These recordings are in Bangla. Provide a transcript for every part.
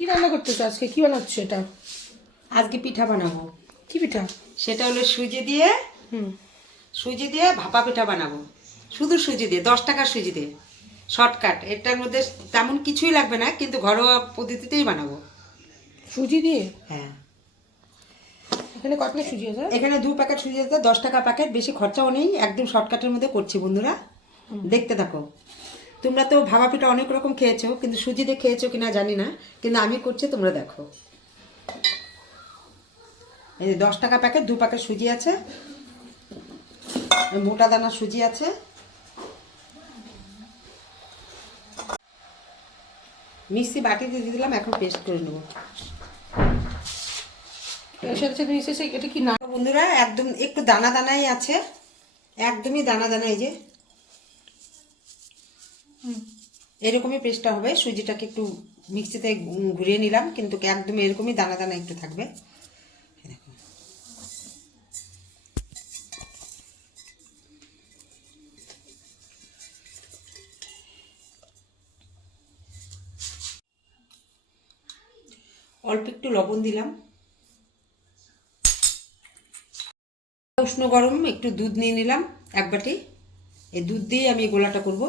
কি রান্না করতেছো আজকে? কি বানাচ্ছো এটা? আজকে পিঠা বানাবো। কি পিঠা? সেটা হলো সুজি দিয়ে হুম। সুজি দিয়ে ভাপা পিঠা বানাবো। শুধু সুজি দিয়ে দশ টাকার সুজি দিয়ে। শর্টকাট। এটার মধ্যে তেমন কিছুই লাগবে না কিন্তু ঘরোয়া পদ্ধতিতেই বানাবো। সুজি দিয়ে? হ্যাঁ। এখানে কতটা সুজি আছে? এখানে দু প্যাকেট সুজি দিতে দশ টাকা প্যাকেট। বেশি খরচাও নেই একদম শর্টকাটের মধ্যে করছি বন্ধুরা। দেখতে থাকো। তোমরা তো ভাবা পিঠা অনেক রকম খেয়েছো কিন্তু সুজি দিয়ে খেয়েছো কিনা জানি না কিন্তু আমি করছি তোমরা দেখো। এই যে দশ টাকা প্যাকেট দু প্যাকেট সুজি আছে মোটা দানা সুজি আছে। মিক্সি বাটিতে দিয়ে দিয়ে দিলাম এখন পেস্ট করে নেব। এর সাথে সাথে মিশে এটা কি না? বন্ধুরা একদম একটু দানা দানাই আছে একদমই দানা দানা এই যে। এরকমই পেস্টটা হবে, সুজিটাকে একটু মিক্সিতে ঘুরিয়ে নিলাম, কিন্তু একদম এরকমই দানা দানা একটু থাকবে। অল্প একটু লবণ দিলাম। উষ্ণ গরম, একটু দুধ নিয়ে নিলাম, এক বাটি। এই দুধ দিয়ে আমি গোলাটা করব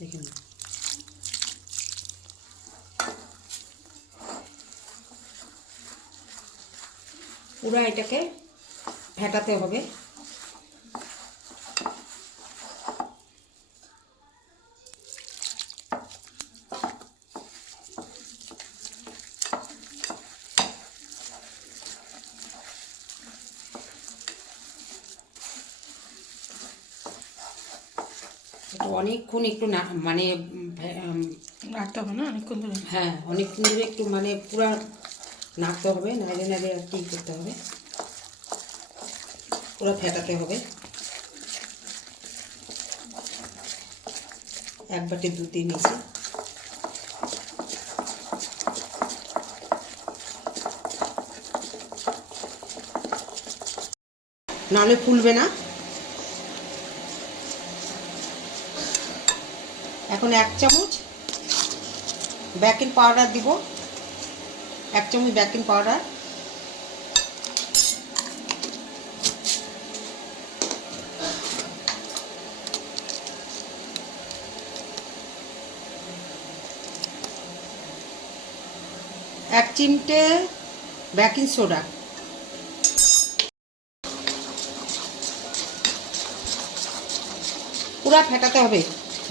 দেখুন পুরো এটাকে ফেটাতে হবে। অনেকক্ষণ একটু না মানে রাখতে হবে না? অনেকক্ষণ ধরে? হ্যাঁ অনেকক্ষণ ধরে একটু মানে পুরা নাড়তে হবে নাড়ে আর কি করতে হবে। পুরো ফেটাতে হবে। এক বাটি দুধ দিয়ে নিয়েছি। নাহলে ফুলবে না। এখন এক চামচ বেকিং পাউডার দিব। এক চামচ বেকিং পাউডার এক চিমটে বেকিং সোডা পুরা ফেটাতে হবে।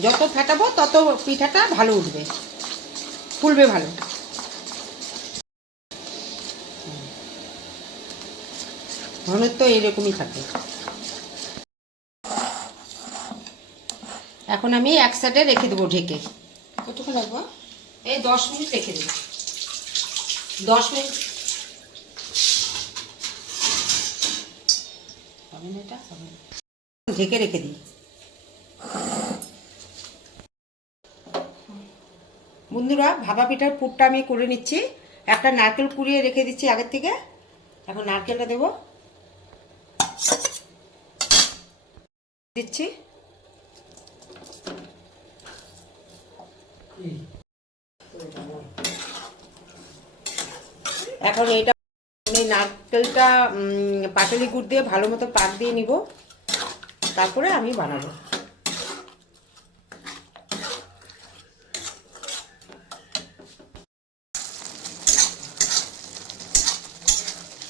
যত ফেটাবো তত পিঠাটা ভালো উঠবে। ফুলবে ভালো। ঘনত্ব এইরকমই থাকে। এখন আমি এক সাইডে রেখে দেবো ঢেকে। কতক্ষণ রাখব? এই দশ মিনিট রেখে দেবো। দশ মিনিট। ঢেকে রেখে দিই। বন্ধুরা ভাবা পিঠার পুরটা আমি করে নিচ্ছি। একটা নারকেল কুড়িয়ে রেখে দিচ্ছি আগের থেকে। এখন নারকেলটা দেবো। দিচ্ছি এখন এই নারকেলটা পাটালি গুড় দিয়ে ভালো মতো পাক দিয়ে নিব তারপরে আমি বানাবো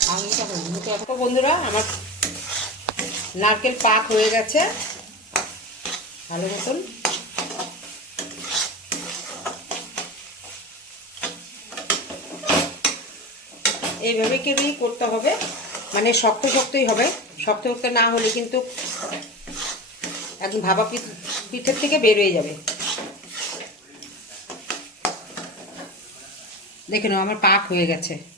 হয়ে গেছে। বন্ধুরা, আমার নারকেল পাক হয়ে গেছে। ভালো মতন। এইভাবে করেই করতে হবে? মানে শক্ত শক্তই হবে। শক্ত শক্ত না হলে কিন্তু একদম ভাবা পিঠ- পিঠের থেকে বের হয়ে যাবে। দেখে নাও, আমার পাক হয়ে গেছে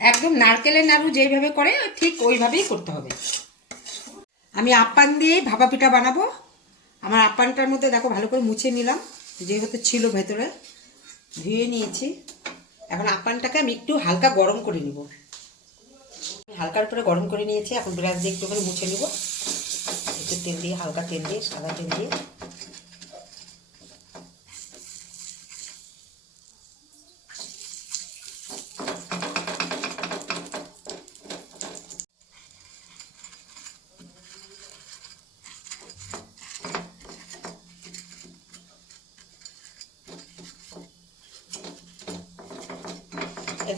একদম নারকেলের নাড়ু যেইভাবে করে, ঠিক ওইভাবেই করতে হবে। আমি আপ্পান দিয়ে ভাপা পিঠা বানাবো। আমার আপ্পানটার মধ্যে দেখো ভালো করে মুছে নিলাম, যেহেতু ছিল ভেতরে। ধুয়ে নিয়েছি। এখন আপ্পানটাকে আমি একটু হালকা গরম করে নিব। হালকার উপরে গরম করে নিয়েছি, এখন ব্রাশ দিয়ে একটুখানি মুছে নিব। একটু তেল দিয়ে, হালকা তেল দিয়ে, সাদা তেল দিয়ে।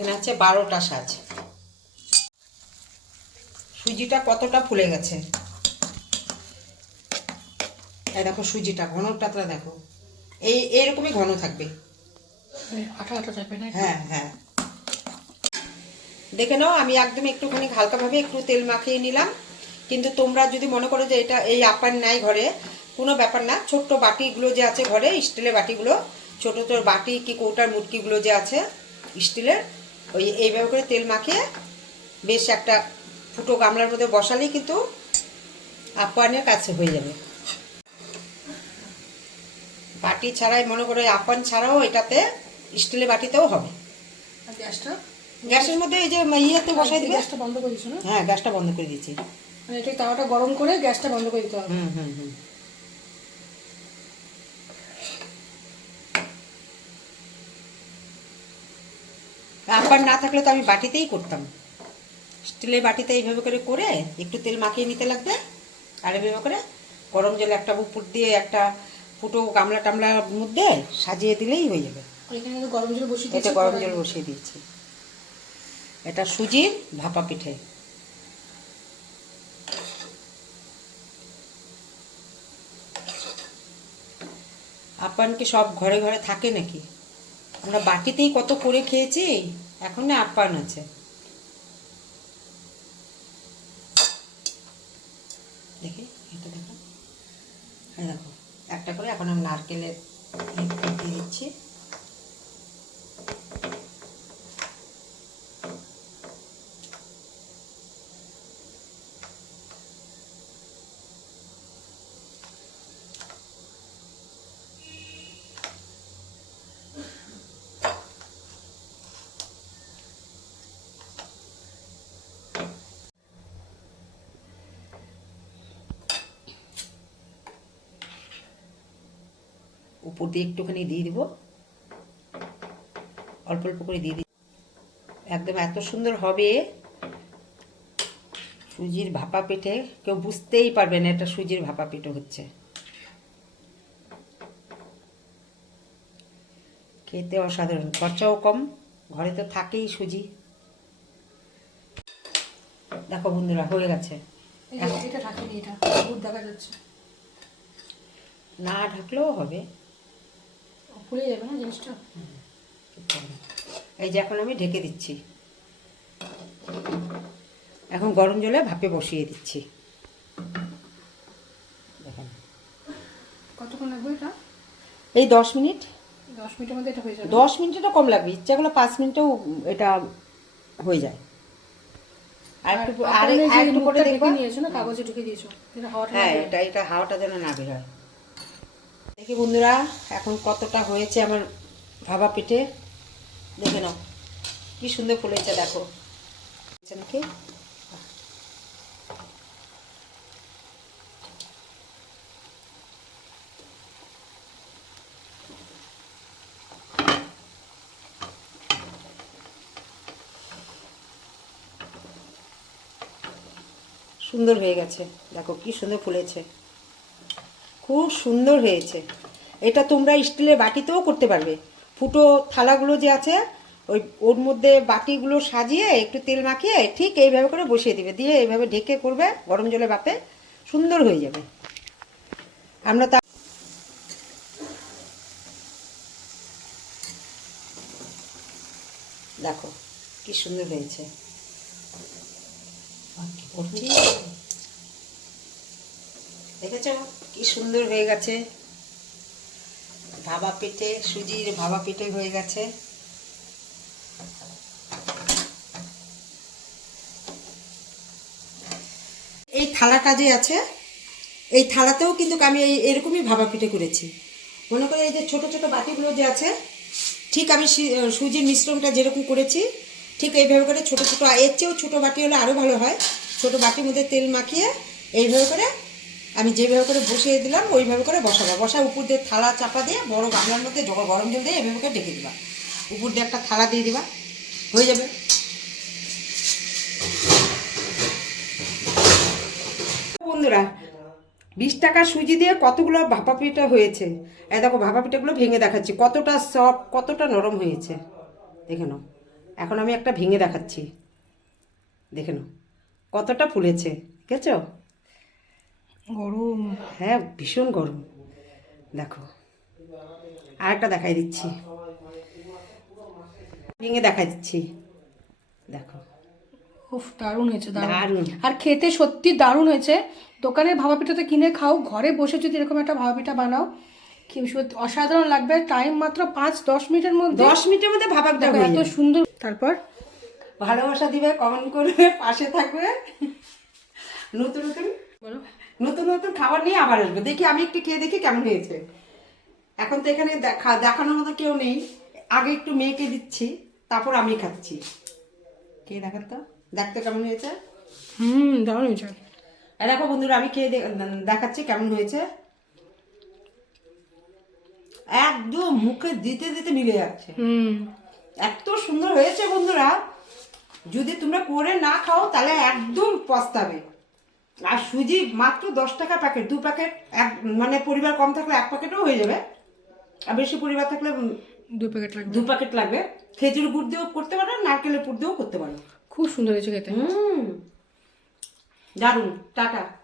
এখানে আছে বারোটা সাজ। সুজিটা কতটা ফুলে গেছে? এই দেখো সুজিটা ঘনটাটা দেখো। এই এইরকমই ঘন থাকবে। আঠা আঠা টাইপের না হ্যাঁ হ্যাঁ। দেখে নাও আমি একদম একটুখানি হালকাভাবে একটু তেল মাখিয়ে নিলাম। কিন্তু তোমরা যদি মনে করো যে এটা এই আপার নাই ঘরে কোনো ব্যাপার না। ছোট্ট বাটিগুলো যে আছে ঘরে স্টিলের বাটিগুলো ছোট ছোট বাটি কি কৌটার মুটকিগুলো যে আছে স্টিলের ওই এইভাবে করে তেল মাখিয়ে বেশ একটা ফুটো গামলার মধ্যে বসালেই কিন্তু আপ্যায়নের কাছে হয়ে যাবে। বাটি ছাড়াই মনে করো আপ্যায়ন ছাড়াও এটাতে স্টিলের বাটিতেও হবে। গ্যাসটা? গ্যাসের মধ্যে এই যে ইয়েতে বসাই দিবে। গ্যাসটা বন্ধ করে না? হ্যাঁ গ্যাসটা বন্ধ করে দিচ্ছি মানে এটা তাওয়াটা গরম করে গ্যাসটা বন্ধ করে দিতে হবে। হুম হুম হুম। আপার না থাকলে তো আমি বাটিতেই করতাম। স্টিলের বাটিতে এইভাবে করে করে একটু তেল মাখিয়ে নিতে লাগবে। আর এইভাবে করে গরম জলে একটা উপর দিয়ে একটা ফুটো গামলা টামলার মধ্যে সাজিয়ে দিলেই হয়ে যাবে। গরম জল বসিয়ে এটা গরম জল বসিয়ে দিয়েছি। এটা সুজির ভাপা পিঠে। আপান কি সব ঘরে ঘরে থাকে নাকি? আমরা বাটিতেই কত করে খেয়েছি। এখন না আপ্যায়ন আছে। দেখি, এটা দেখো। দেখো, একটা করে এখন আমি নারকেলের দিয়ে দিচ্ছি। উপর দিয়ে একটুখানি দিয়ে দিব। অল্প অল্প করে দিয়ে দিই একদম এত সুন্দর হবে। সুজির ভাপা পেটে কেউ বুঝতেই পারবে না এটা সুজির ভাপা পেটে হচ্ছে। খেতে অসাধারণ খরচাও কম ঘরে তো থাকেই সুজি। দেখো বন্ধুরা হয়ে গেছে। এটা ঢাকেনি এটা। দেখা যাচ্ছে। না ঢাকলেও হবে। ফুলে যাবে না জিনিসটা? এই যে এখন আমি ঢেকে দিচ্ছি। এখন গরম জলে ভাপে বসিয়ে দিচ্ছি। দেখেন। কতক্ষণ লাগবে এটা? এই দশ মিনিট। দশ মিনিটের মধ্যে এটা হয়ে যাবে। দশ মিনিটটা কম লাগবে। ইচ্ছা করলে পাঁচ মিনিটেও এটা হয়ে যায়। আর একটু আর একটু করে দেখবা। নিয়েছো না কাগজে ঢুকে দিয়েছ? হ্যাঁ এটা এটা হাওয়াটা যেন না বের হয়। দেখি বন্ধুরা, এখন কতটা হয়েছে আমার ভাবা পিঠে। দেখে নাও, কি সুন্দর ফুলেছে, দেখো। নাকি সুন্দর হয়ে গেছে, দেখো, কি সুন্দর ফুলেছে। খুব সুন্দর হয়েছে। এটা তোমরা স্টিলের বাটিতেও করতে পারবে। ফুটো থালাগুলো যে আছে, ওই ওর মধ্যে বাটিগুলো সাজিয়ে একটু তেল মাখিয়ে ঠিক এইভাবে করে বসিয়ে দিবে। দিয়ে এইভাবে ঢেকে করবে গরম জলে বাপে সুন্দর হয়ে যাবে। আমরা তা দেখো, কি সুন্দর হয়েছে। দেখেছ? কি সুন্দর হয়ে গেছে। ভাবা পিঠে সুজির ভাবা পিঠে হয়ে গেছে। এই থালাটা যে আছে, এই থালাতেও কিন্তু আমি এই এরকমই ভাবা পিঠে করেছি। মনে করে এই যে ছোট ছোট বাটিগুলো যে আছে, ঠিক আমি সুজির মিশ্রণটা যেরকম করেছি, ঠিক এইভাবে করে ছোট ছোট এর চেয়েও ছোটো বাটি হলে আরও ভালো হয়। ছোট বাটির মধ্যে তেল মাখিয়ে এইভাবে করে আমি যেভাবে করে বসিয়ে দিলাম, ওইভাবে করে বসাবো। বসা উপর দিয়ে থালা চাপা দিয়ে বড় গামলার মধ্যে গরম জল দিয়ে এভাবে করে ডেকে দিবা। উপর দিয়ে একটা থালা দিয়ে দিবা। হয়ে যাবে। বন্ধুরা, বিশ টাকা সুজি দিয়ে কতগুলো ভাপা পিঠা হয়েছে? এই দেখো, ভাপা পিঠাগুলো ভেঙে দেখাচ্ছি। কতটা সফট, কতটা নরম হয়েছে। দেখে নাও। এখন আমি একটা ভেঙে দেখাচ্ছি। দেখে নাও। কতটা ফুলেছে। দেখেছ? গরম। হ্যাঁ ভীষণ গরম। দেখো আর একটা দেখাই দিচ্ছি। ভেঙে দেখাই দিচ্ছি। দেখো। উফ দারুণ হয়েছে দারুণ। আর খেতে সত্যি দারুণ হয়েছে। দোকানের ভাবা পিঠাটা কিনে খাও ঘরে বসে যদি এরকম একটা ভাবা পিঠা বানাও অসাধারণ লাগবে। টাইম মাত্র পাঁচ দশ মিনিটের মধ্যে। দশ মিনিটের মধ্যে ভাবাটা দেখো, এত সুন্দর তারপর? ভালোবাসা দিবে কমেন্ট করবে পাশে থাকবে। নতুন নতুন বলো। নতুন নতুন খাবার নিয়ে আবার আসবে। দেখি আমি একটু খেয়ে দেখি কেমন হয়েছে। এখন তো এখানে দেখা দেখানোর মতো কেউ নেই। আগে একটু মেয়েকে দিচ্ছি তারপর আমি খাচ্ছি। কে দেখান তো? দেখতে কেমন হয়েছে? হুম দারুণ হয়েছে। দেখো বন্ধুরা আমি খেয়ে দেখাচ্ছি কেমন হয়েছে। একদম মুখে দিতে দিতে মিলে যাচ্ছে। হুম। এত সুন্দর হয়েছে বন্ধুরা। যদি তোমরা করে না খাও তাহলে একদম পস্তাবে। আর সুজি মাত্র দশ টাকা প্যাকেট দু প্যাকেট এক মানে পরিবার কম থাকলে এক প্যাকেটও হয়ে যাবে। আর বেশি পরিবার থাকলে দু প্যাকেট লাগবে। দু প্যাকেট লাগবে। খেজুর গুড় দিয়েও করতে পারো নারকেলের পুর দিয়েও করতে পারো। খুব সুন্দর হয়েছে খেতে। হুম। দারুণ টাটা।